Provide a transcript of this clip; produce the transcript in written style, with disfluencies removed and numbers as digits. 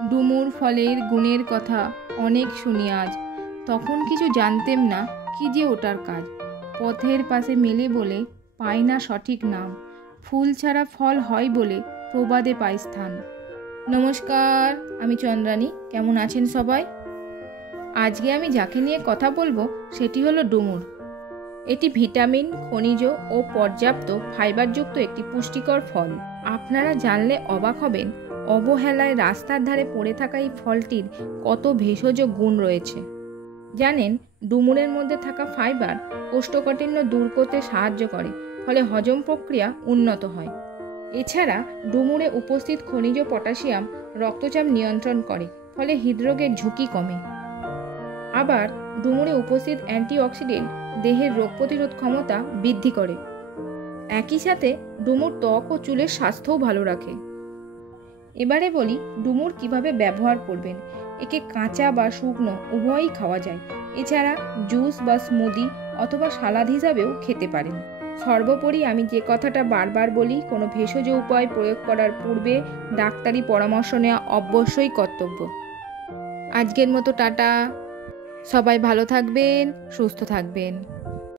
ডুমুর ফলের গুণের কথা অনেক শুনি আজ, তখন কিছু জানতেম না কি যে ওটার কাজ। পথের পাশে মেলে বলে পাই না সঠিক নাম, ফুল ছাড়া ফল হয় বলে প্রবাদে পাই স্থান। নমস্কার, আমি চন্দ্রানী। কেমন আছেন সবাই? আজকে আমি যাকে নিয়ে কথা বলবো সেটি হলো ডুমুর। এটি ভিটামিন, খনিজ ও পর্যাপ্ত ফাইবারযুক্ত একটি পুষ্টিকর ফল। আপনারা জানলে অবাক হবেন, অবহেলায় রাস্তার ধারে পড়ে থাকা এই ফলটির কত ভেষজ গুণ রয়েছে। জানেন, ডুমুরের মধ্যে থাকা ফাইবার কোষ্ঠকাঠিন্য দূর করতে সাহায্য করে, ফলে হজম প্রক্রিয়া উন্নত হয়। এছাড়া ডুমুরে উপস্থিত খনিজ পটাশিয়াম রক্তচাপ নিয়ন্ত্রণ করে, ফলে হৃদরোগের ঝুঁকি কমে। আবার ডুমুরে উপস্থিত অ্যান্টিঅক্সিডেন্ট দেহের রোগ প্রতিরোধ ক্ষমতা বৃদ্ধি করে। একই সাথে ডুমুর ত্বক ও চুলের স্বাস্থ্যও ভালো রাখে। এবারে বলি ডুমুর কিভাবে ব্যবহার করবেন। একে কাঁচা বা শুকনো উভয়ই খাওয়া যায়। এছাড়া জুস বা স্মুদি অথবা সালাদ হিসাবেও খেতে পারেন। সর্বোপরি আমি যে কথাটা বারবার বলি, কোনো ভেষজ উপায় প্রয়োগ করার পূর্বে ডাক্তারি পরামর্শ নেওয়া অবশ্যই কর্তব্য। আজকের মতো টাটা। সবাই ভালো থাকবেন, সুস্থ থাকবেন।